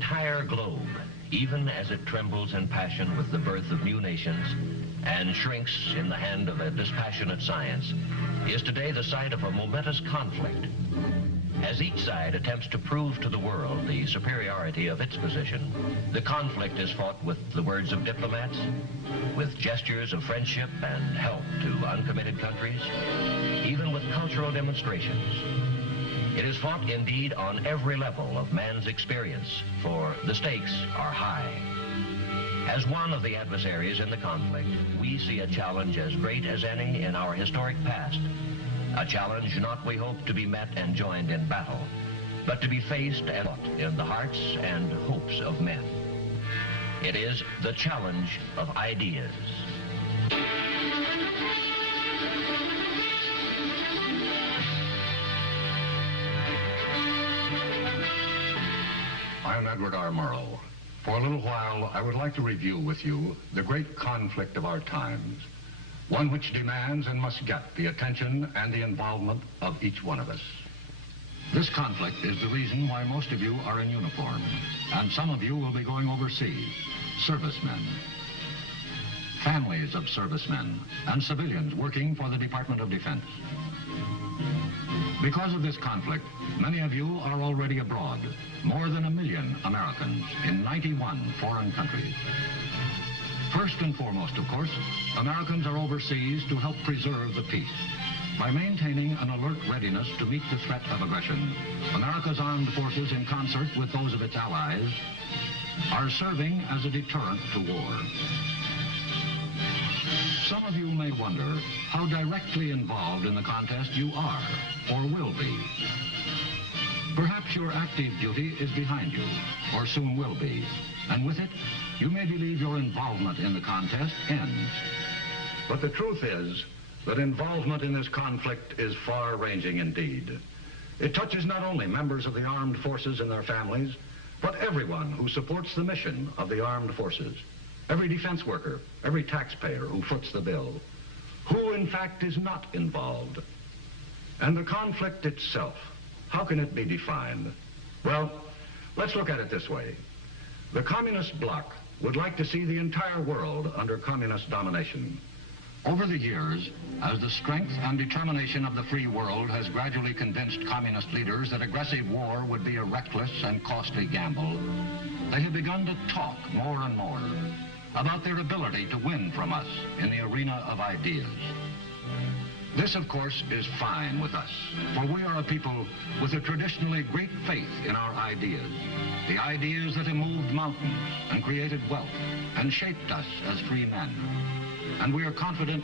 entire globe, even as it trembles in passion with the birth of new nations and shrinks in the hand of a dispassionate science, is today the site of a momentous conflict. As each side attempts to prove to the world the superiority of its position, the conflict is fought with the words of diplomats, with gestures of friendship and help to uncommitted countries, even with cultural demonstrations. It is fought indeed on every level of man's experience, for the stakes are high. As one of the adversaries in the conflict, we see a challenge as great as any in our historic past. A challenge not, we hope, to be met and joined in battle, but to be faced and fought in the hearts and hopes of men. It is the challenge of ideas. I'm Edward R. Murrow. For a little while, I would like to review with you the great conflict of our times, one which demands and must get the attention and the involvement of each one of us. This conflict is the reason why most of you are in uniform, and some of you will be going overseas, servicemen, families of servicemen, and civilians working for the Department of Defense. Because of this conflict, many of you are already abroad, more than 1 million Americans in 91 foreign countries. First and foremost, of course, Americans are overseas to help preserve the peace. By maintaining an alert readiness to meet the threat of aggression, America's armed forces, in concert with those of its allies, are serving as a deterrent to war. Some of you may wonder how directly involved in the contest you are or will be. Perhaps your active duty is behind you, or soon will be, and with it, you may believe your involvement in the contest ends. But the truth is that involvement in this conflict is far-ranging indeed. It touches not only members of the armed forces and their families, but everyone who supports the mission of the armed forces. Every defense worker, every taxpayer who foots the bill, who in fact is not involved. And the conflict itself, how can it be defined? Well, let's look at it this way. The communist bloc would like to see the entire world under communist domination. Over the years, as the strength and determination of the free world has gradually convinced communist leaders that aggressive war would be a reckless and costly gamble, they have begun to talk more and more about their ability to win from us in the arena of ideas. This, of course, is fine with us, for we are a people with a traditionally great faith in our ideas, the ideas that have moved mountains and created wealth and shaped us as free men. And we are confident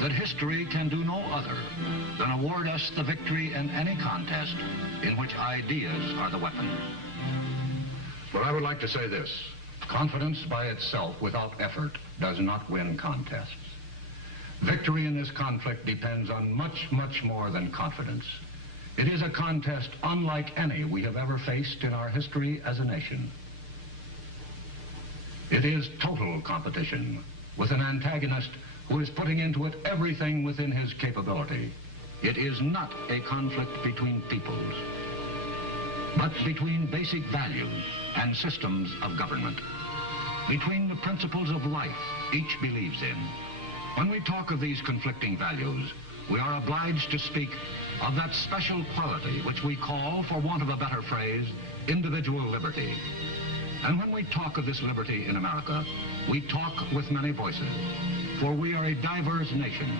that history can do no other than award us the victory in any contest in which ideas are the weapon. But I would like to say this: confidence by itself without effort does not win contests. Victory in this conflict depends on much, much more than confidence. It is a contest unlike any we have ever faced in our history as a nation. It is total competition with an antagonist who is putting into it everything within his capability. It is not a conflict between peoples, but between basic values and systems of government, between the principles of life each believes in. When we talk of these conflicting values, we are obliged to speak of that special quality which we call, for want of a better phrase, individual liberty. And when we talk of this liberty in America, we talk with many voices, for we are a diverse nation,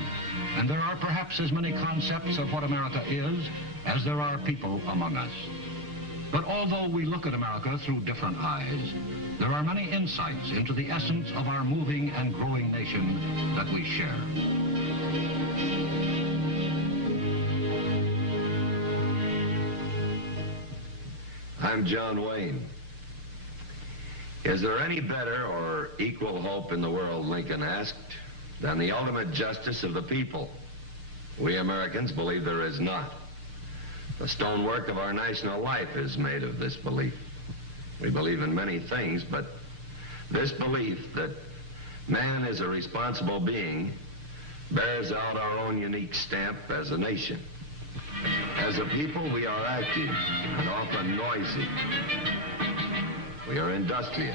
and there are perhaps as many concepts of what America is as there are people among us. But although we look at America through different eyes, there are many insights into the essence of our moving and growing nation that we share. I'm John Wayne. Is there any better or equal hope in the world, Lincoln asked, than the ultimate justice of the people? We Americans believe there is not. The stonework of our national life is made of this belief. We believe in many things, but this belief that man is a responsible being bears out our own unique stamp as a nation. As a people, we are active and often noisy. We are industrious,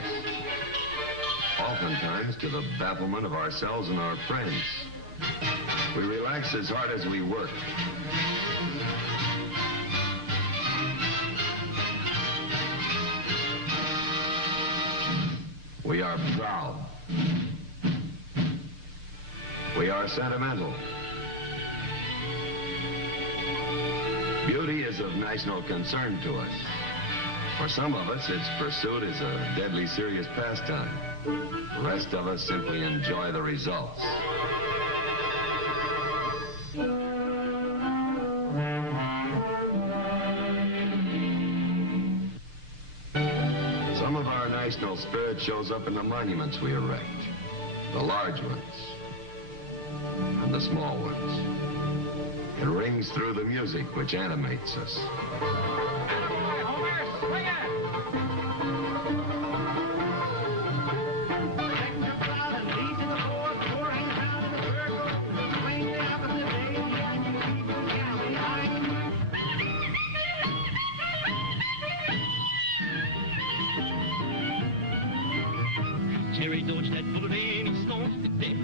oftentimes to the bafflement of ourselves and our friends. We relax as hard as we work. We are proud. We are sentimental. Beauty is of national concern to us. For some of us, its pursuit is a deadly serious pastime. The rest of us simply enjoy the results. Some of our national spirit shows up in the monuments we erect, the large ones and the small ones. It rings through the music which animates us. Jerry dodged that bullet and he stomped the deck.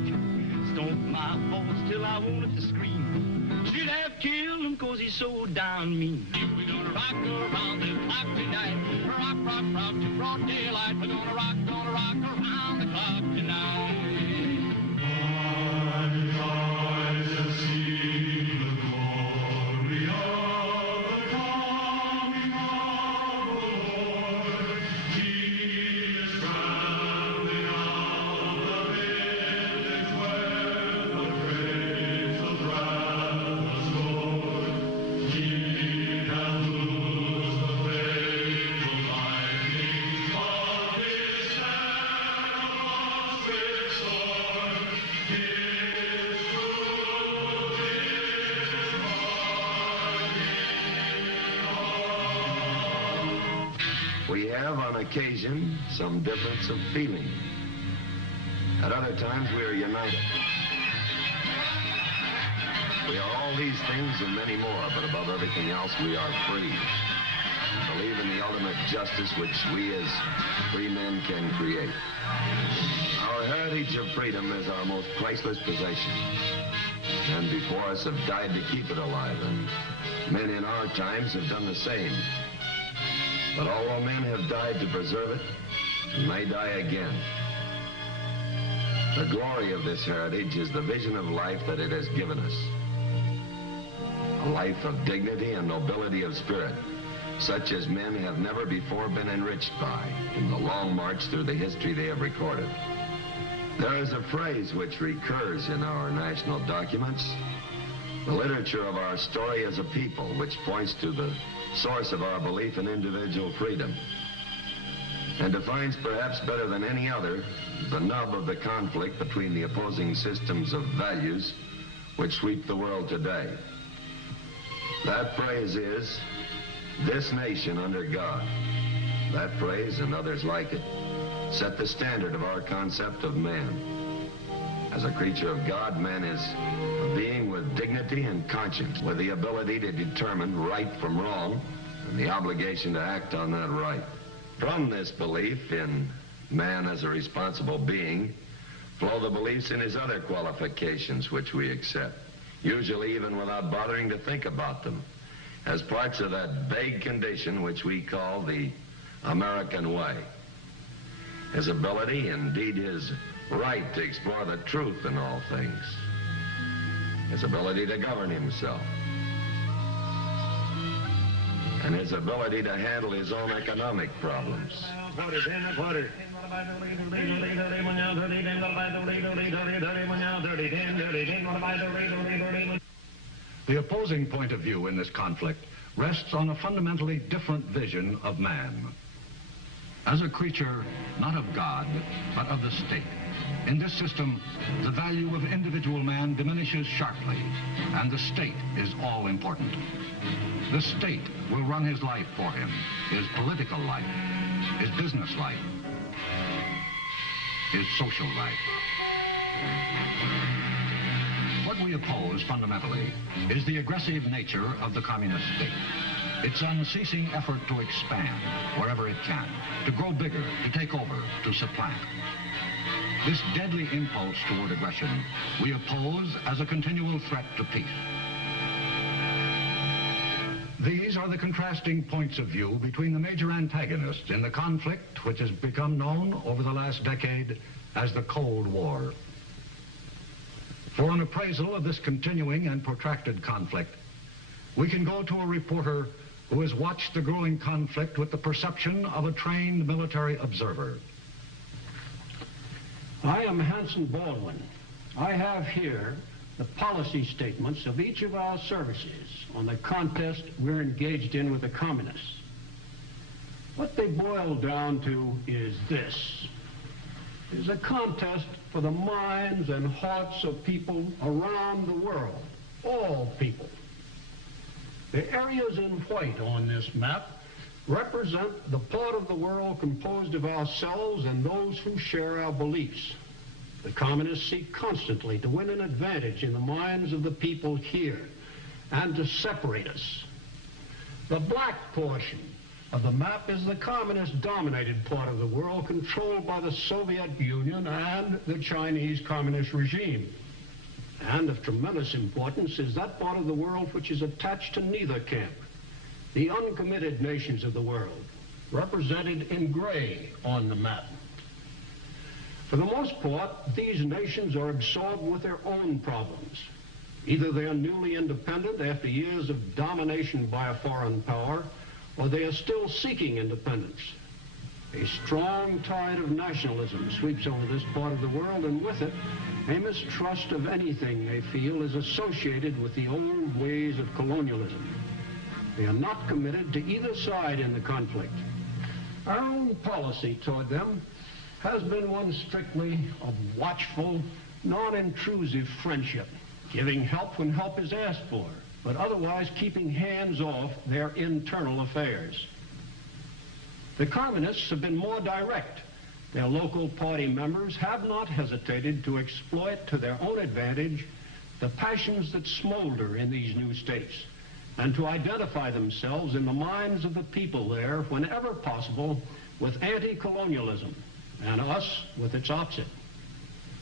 Stomped my horse till I wanted to scream. Should have killed him cause he's so darn mean. We're gonna rock around the clock tonight. Rock, rock, rock to broad daylight. We're gonna rock around the clock tonight. My eyes have seen the glory of the coming of the Lord. He is traveling out of the village where the grapes of wrath was stored. He has loosed the fateful lightnings of his hand upon swift sword. His truth is We have, on occasion, some difference of feeling. At other times, we are united. We are all these things and many more, but above everything else, we are free. We believe in the ultimate justice which we as free men can create. Our heritage of freedom is our most priceless possession. Men before us have died to keep it alive, and men in our times have done the same. But although men have died to preserve it, and may die again, the glory of this heritage is the vision of life that it has given us. A life of dignity and nobility of spirit, such as men have never before been enriched by in the long march through the history they have recorded. There is a phrase which recurs in our national documents, the literature of our story as a people, which points to the source of our belief in individual freedom, and defines perhaps better than any other the nub of the conflict between the opposing systems of values which sweep the world today. That phrase is, "This nation under God." That phrase and others like it set the standard of our concept of man. As a creature of God, man is a being with dignity and conscience, with the ability to determine right from wrong and the obligation to act on that right. From this belief in man as a responsible being flow the beliefs in his other qualifications which we accept, usually even without bothering to think about them, as parts of that vague condition which we call the American way. His ability, indeed his right to explore the truth in all things. His ability to govern himself. And his ability to handle his own economic problems. The opposing point of view in this conflict rests on a fundamentally different vision of man. As a creature, not of God, but of the state. In this system, the value of individual man diminishes sharply, and the state is all important. The state will run his life for him, his political life, his business life, his social life. What we oppose fundamentally is the aggressive nature of the communist state. its unceasing effort to expand wherever it can, to grow bigger, to take over, to supplant. This deadly impulse toward aggression we oppose as a continual threat to peace. These are the contrasting points of view between the major antagonists in the conflict which has become known over the last decade as the Cold War. For an appraisal of this continuing and protracted conflict, we can go to a reporter who has watched the growing conflict with the perception of a trained military observer. I am Hanson Baldwin. I have here the policy statements of each of our services on the contest we're engaged in with the communists. What they boil down to is this. It is a contest for the minds and hearts of people around the world, all people. The areas in white on this map represent the part of the world composed of ourselves and those who share our beliefs. The communists seek constantly to win an advantage in the minds of the people here and to separate us. The black portion of the map is the communist-dominated part of the world controlled by the Soviet Union and the Chinese Communist regime. And of tremendous importance is that part of the world which is attached to neither camp, the uncommitted nations of the world, represented in gray on the map. For the most part, these nations are absorbed with their own problems. Either they are newly independent after years of domination by a foreign power, or they are still seeking independence. A strong tide of nationalism sweeps over this part of the world, and with it, a mistrust of anything they feel is associated with the old ways of colonialism. They are not committed to either side in the conflict. Our own policy toward them has been one strictly of watchful, non-intrusive friendship, giving help when help is asked for, but otherwise keeping hands off their internal affairs. The communists have been more direct. Their local party members have not hesitated to exploit to their own advantage the passions that smolder in these new states, and to identify themselves in the minds of the people there, whenever possible, with anti-colonialism, and us with its opposite.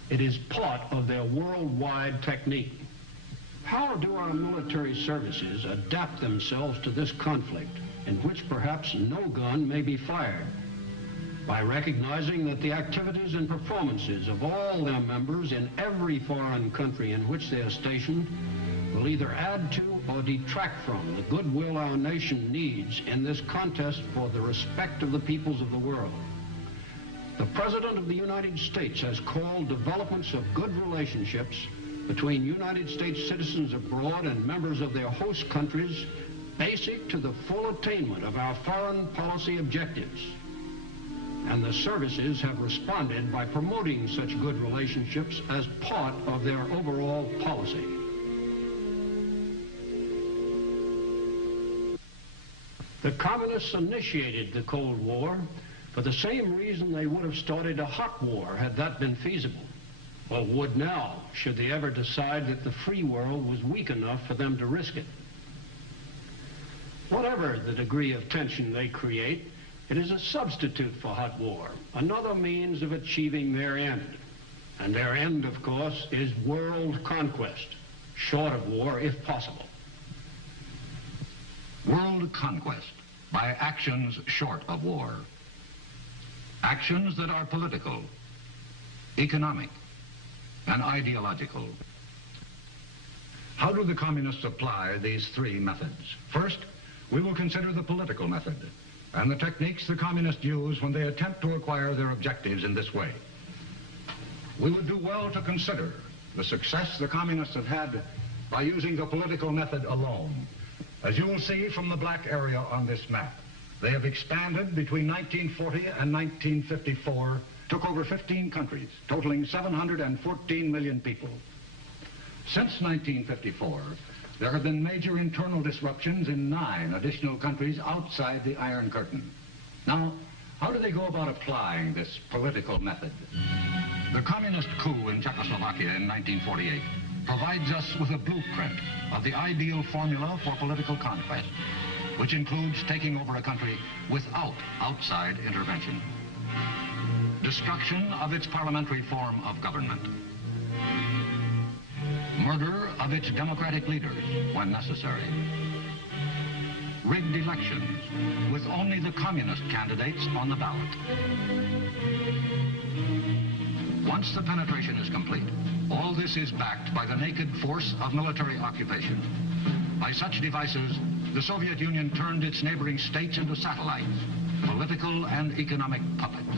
It is part of their worldwide technique. How do our military services adapt themselves to this conflict, in which perhaps no gun may be fired? By recognizing that the activities and performances of all their members in every foreign country in which they are stationed will either add to or detract from the goodwill our nation needs in this contest for the respect of the peoples of the world. The President of the United States has called developments of good relationships between United States citizens abroad and members of their host countries basic to the full attainment of our foreign policy objectives. And the services have responded by promoting such good relationships as part of their overall policy. The communists initiated the Cold War for the same reason they would have started a hot war had that been feasible, or would now, should they ever decide that the free world was weak enough for them to risk it. Whatever the degree of tension they create, it is a substitute for hot war, another means of achieving their end. And their end, of course, is world conquest, short of war if possible. World conquest by actions short of war. Actions that are political, economic, and ideological. How do the communists apply these three methods? First, we will consider the political method and the techniques the communists use when they attempt to acquire their objectives in this way. We would do well to consider the success the communists have had by using the political method alone. As you will see from the black area on this map, they have expanded between 1940 and 1954, took over 15 countries, totaling 714 million people. Since 1954, there have been major internal disruptions in 9 additional countries outside the Iron Curtain. Now, how do they go about applying this political method? The communist coup in Czechoslovakia in 1948 provides us with a blueprint of the ideal formula for political conquest, which includes taking over a country without outside intervention. Destruction of its parliamentary form of government. Murder of its democratic leaders when necessary. Rigged elections with only the communist candidates on the ballot. Once the penetration is complete, all this is backed by the naked force of military occupation. By such devices, the Soviet Union turned its neighboring states into satellites, political and economic puppets.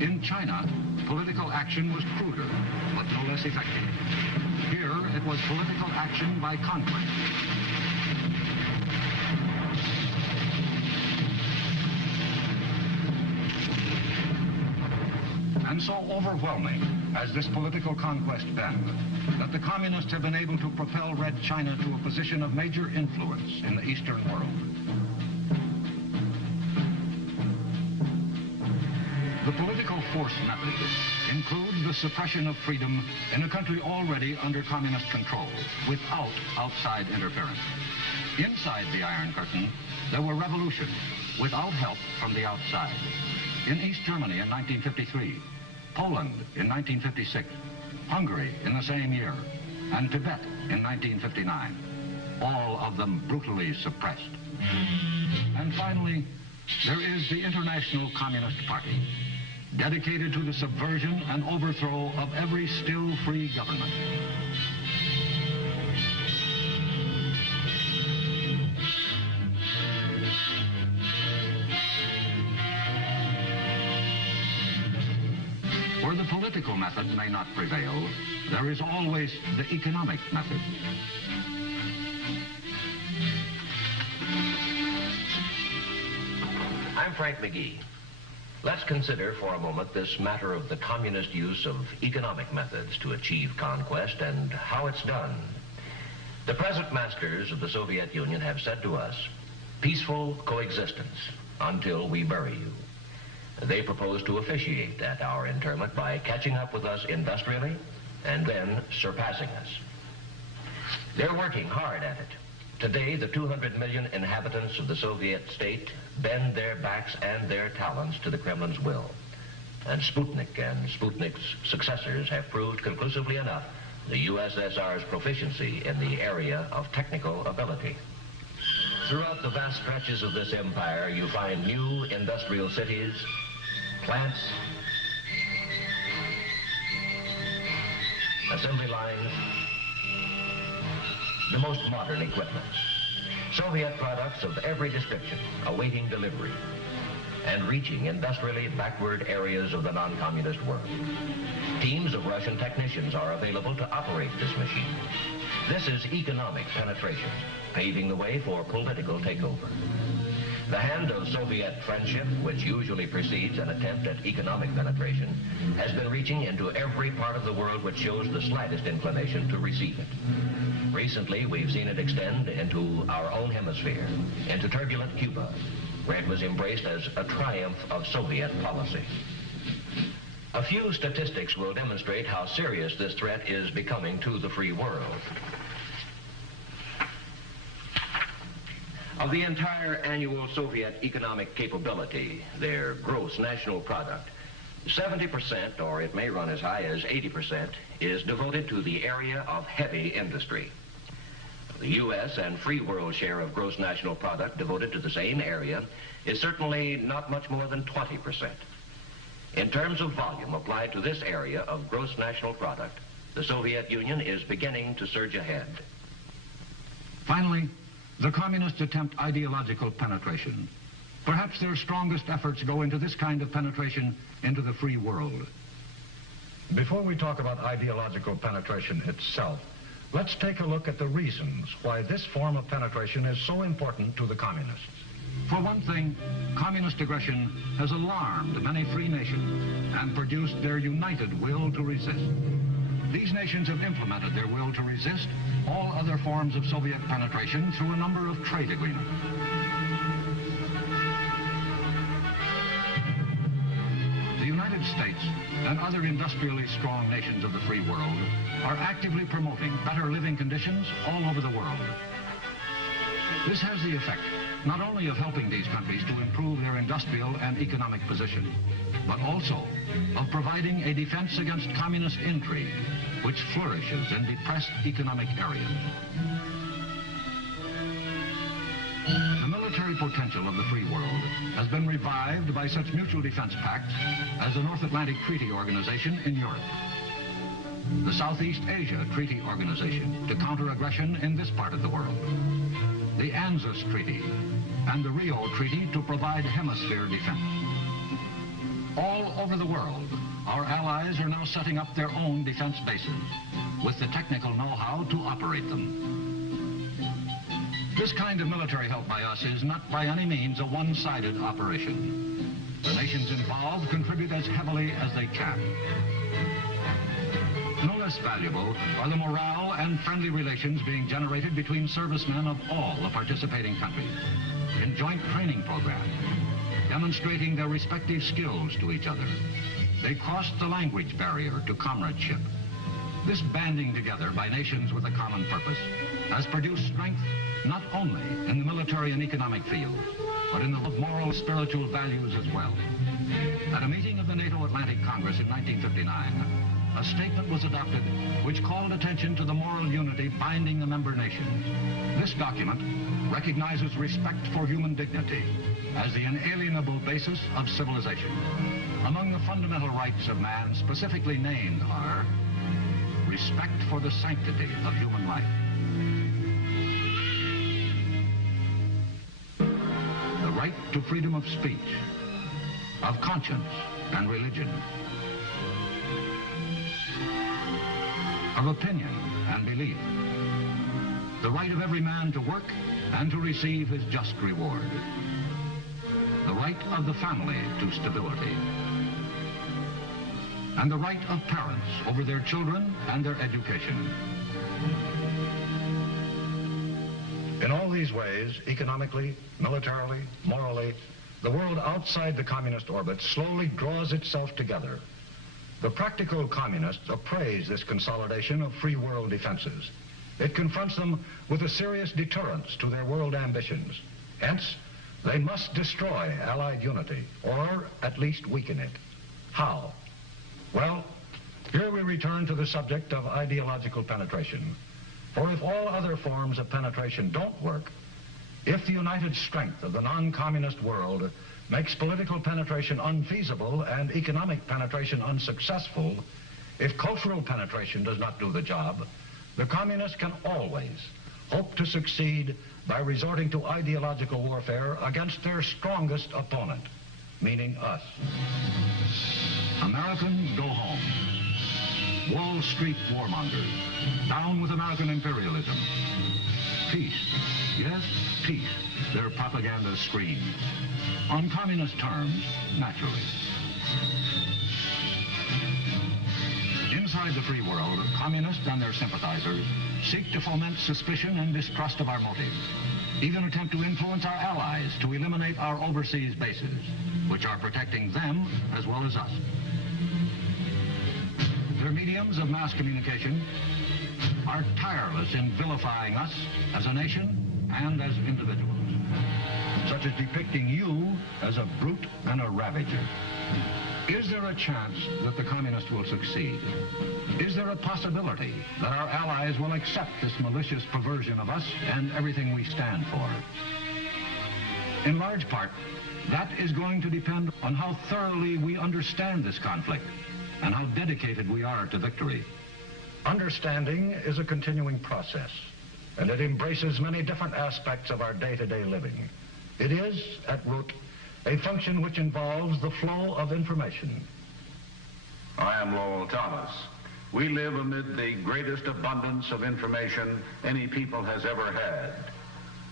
In China, political action was cruder, but no less effective. Here, it was political action by conquest. And so overwhelming has this political conquest been that the communists have been able to propel Red China to a position of major influence in the Eastern world. The political force method includes the suppression of freedom in a country already under communist control, without outside interference. Inside the Iron Curtain, there were revolutions without help from the outside. In East Germany in 1953, Poland in 1956, Hungary in the same year, and Tibet in 1959, all of them brutally suppressed. And finally, there is the International Communist Party, dedicated to the subversion and overthrow of every still free government. Where the political method may not prevail, there is always the economic method. I'm Frank McGee. Let's consider for a moment this matter of the communist use of economic methods to achieve conquest and how it's done. The present masters of the Soviet Union have said to us, peaceful coexistence until we bury you. They propose to officiate at our interment by catching up with us industrially and then surpassing us. They're working hard at it. Today, the 200 million inhabitants of the Soviet state bend their backs and their talons to the Kremlin's will. And Sputnik and Sputnik's successors have proved conclusively enough the USSR's proficiency in the area of technical ability. Throughout the vast stretches of this empire, you find new industrial cities, plants, assembly lines, the most modern equipment. Soviet products of every description awaiting delivery and reaching industrially backward areas of the non-communist world. Teams of Russian technicians are available to operate this machine. This is economic penetration, paving the way for political takeover. The hand of Soviet friendship, which usually precedes an attempt at economic penetration, has been reaching into every part of the world which shows the slightest inclination to receive it. Recently, we've seen it extend into our own hemisphere, into turbulent Cuba, where it was embraced as a triumph of Soviet policy. A few statistics will demonstrate how serious this threat is becoming to the free world. Of the entire annual Soviet economic capability, their gross national product, 70%, or it may run as high as 80%, is devoted to the area of heavy industry. The U.S. and free world share of gross national product devoted to the same area is certainly not much more than 20%. In terms of volume applied to this area of gross national product, the Soviet Union is beginning to surge ahead. Finally, the communists attempt ideological penetration. Perhaps their strongest efforts go into this kind of penetration into the free world. Before we talk about ideological penetration itself, let's take a look at the reasons why this form of penetration is so important to the communists. For one thing, communist aggression has alarmed many free nations and produced their united will to resist. These nations have implemented their will to resist all other forms of Soviet penetration through a number of trade agreements. The United States and other industrially strong nations of the free world are actively promoting better living conditions all over the world. This has the effect not only of helping these countries to improve their industrial and economic position, but also of providing a defense against communist intrigue, which flourishes in depressed economic areas. The military potential of the free world has been revived by such mutual defense pacts as the North Atlantic Treaty Organization in Europe, the Southeast Asia Treaty Organization to counter aggression in this part of the world, the ANZUS Treaty, and the Rio Treaty to provide hemisphere defense. All over the world, our allies are now setting up their own defense bases with the technical know-how to operate them. This kind of military help by us is not by any means a one-sided operation. The nations involved contribute as heavily as they can. No less valuable are the morale and friendly relations being generated between servicemen of all the participating countries in joint training programs, demonstrating their respective skills to each other. They crossed the language barrier to comradeship. This banding together by nations with a common purpose has produced strength not only in the military and economic field, but in the moral, spiritual values as well. At a meeting of the NATO Atlantic Congress in 1959, a statement was adopted which called attention to the moral unity binding the member nations. This document recognizes respect for human dignity as the inalienable basis of civilization. Among the fundamental rights of man specifically named are respect for the sanctity of human life, the right to freedom of speech, of conscience and religion, of opinion and belief, the right of every man to work and to receive his just reward, the right of the family to stability, and the right of parents over their children and their education. In all these ways, economically, militarily, morally, the world outside the communist orbit slowly draws itself together. The practical communists appraise this consolidation of free world defenses. It confronts them with a serious deterrence to their world ambitions. Hence, they must destroy Allied unity, or at least weaken it. How? Well, here we return to the subject of ideological penetration. For if all other forms of penetration don't work, if the united strength of the non-communist world makes political penetration unfeasible and economic penetration unsuccessful, if cultural penetration does not do the job, the communists can always hope to succeed by resorting to ideological warfare against their strongest opponent, meaning us. Americans go home. Wall Street warmongers, down with American imperialism. Peace, yes, peace, their propaganda screams. On communist terms, naturally. Inside the free world, communists and their sympathizers seek to foment suspicion and distrust of our motives, even attempt to influence our allies to eliminate our overseas bases, which are protecting them as well as us. Their mediums of mass communication are tireless in vilifying us as a nation and as individuals, such as depicting you as a brute and a ravager. Is there a chance that the communists will succeed? Is there a possibility that our allies will accept this malicious perversion of us and everything we stand for? In large part, that is going to depend on how thoroughly we understand this conflict and how dedicated we are to victory. Understanding is a continuing process, and it embraces many different aspects of our day-to-day living. It is, at root, a function which involves the flow of information. I am Lowell Thomas. We live amid the greatest abundance of information any people has ever had.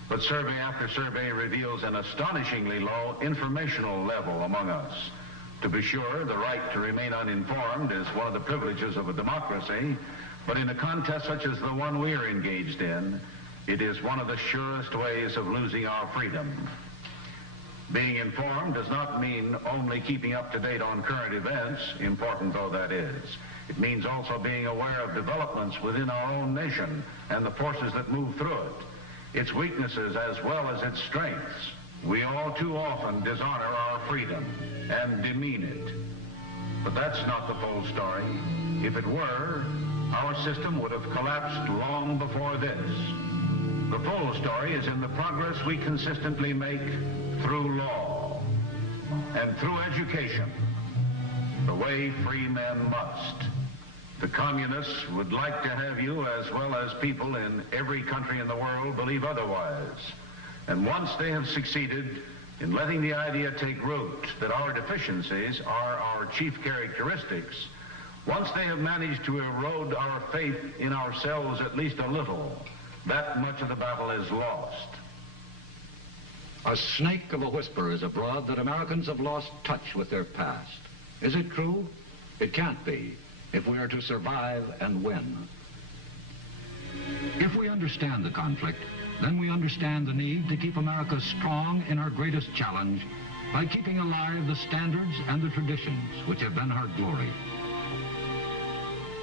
But survey after survey reveals an astonishingly low informational level among us. To be sure, the right to remain uninformed is one of the privileges of a democracy, but in a contest such as the one we are engaged in, it is one of the surest ways of losing our freedom. Being informed does not mean only keeping up to date on current events, important though that is. It means also being aware of developments within our own nation and the forces that move through it. its weaknesses as well as its strengths. We all too often dishonor our freedom and demean it. But that's not the full story. If it were, our system would have collapsed long before this. The full story is in the progress we consistently make through law and through education, the way free men must. The communists would like to have you, as well as people in every country in the world, believe otherwise. And once they have succeeded in letting the idea take root that our deficiencies are our chief characteristics, once they have managed to erode our faith in ourselves at least a little, that much of the battle is lost. A snake of a whisper is abroad that Americans have lost touch with their past. Is it true? It can't be, if we are to survive and win. If we understand the conflict, then we understand the need to keep America strong in her greatest challenge by keeping alive the standards and the traditions which have been her glory.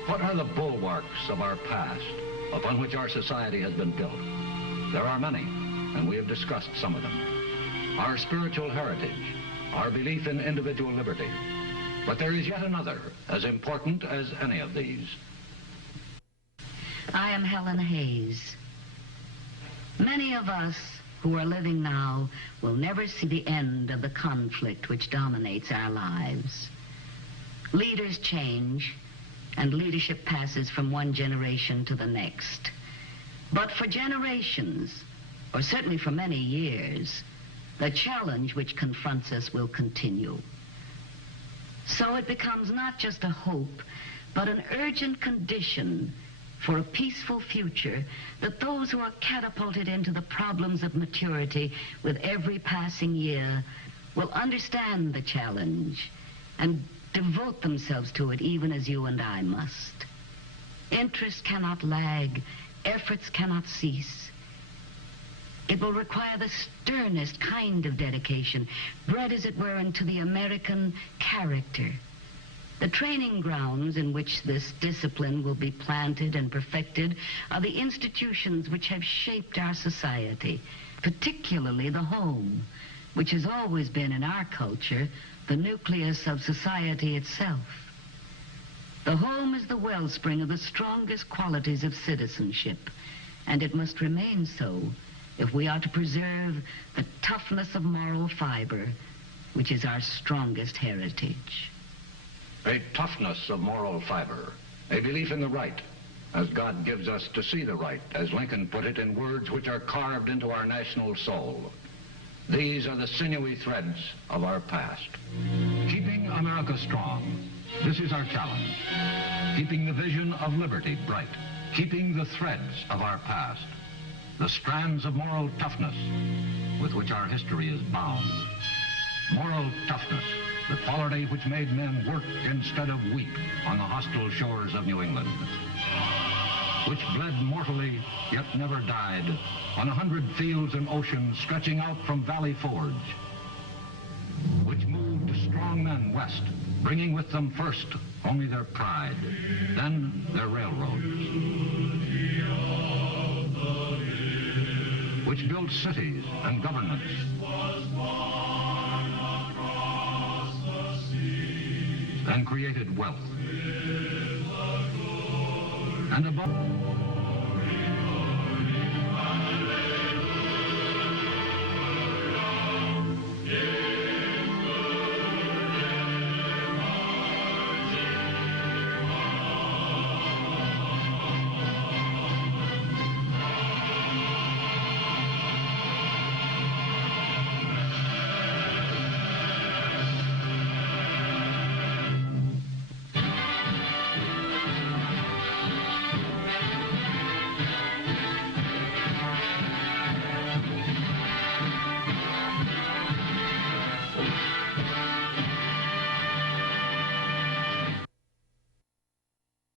What are the bulwarks of our past upon which our society has been built? There are many, and we have discussed some of them. Our spiritual heritage, our belief in individual liberty. But there is yet another, as important as any of these. I am Helen Hayes. Many of us who are living now will never see the end of the conflict which dominates our lives. Leaders change, and leadership passes from one generation to the next. But for generations, or certainly for many years, the challenge which confronts us will continue. So it becomes not just a hope, but an urgent condition for a peaceful future that those who are catapulted into the problems of maturity with every passing year will understand the challenge and devote themselves to it even as you and I must. Interest cannot lag, efforts cannot cease. It will require the sternest kind of dedication, bred as it were into the American character. The training grounds in which this discipline will be planted and perfected are the institutions which have shaped our society, particularly the home, which has always been in our culture the nucleus of society itself. The home is the wellspring of the strongest qualities of citizenship, and it must remain so if we are to preserve the toughness of moral fiber, which is our strongest heritage. A toughness of moral fiber, a belief in the right, as God gives us to see the right, as Lincoln put it in words which are carved into our national soul. These are the sinewy threads of our past. Keeping America strong, this is our challenge. Keeping the vision of liberty bright. Keeping the threads of our past. The strands of moral toughness with which our history is bound. Moral toughness, the quality which made men work instead of weep on the hostile shores of New England. Which bled mortally, yet never died, on 100 fields and oceans stretching out from Valley Forge. Which moved strong men west, bringing with them first only their pride, then their railroads. Which built cities and governments. And created wealth. And above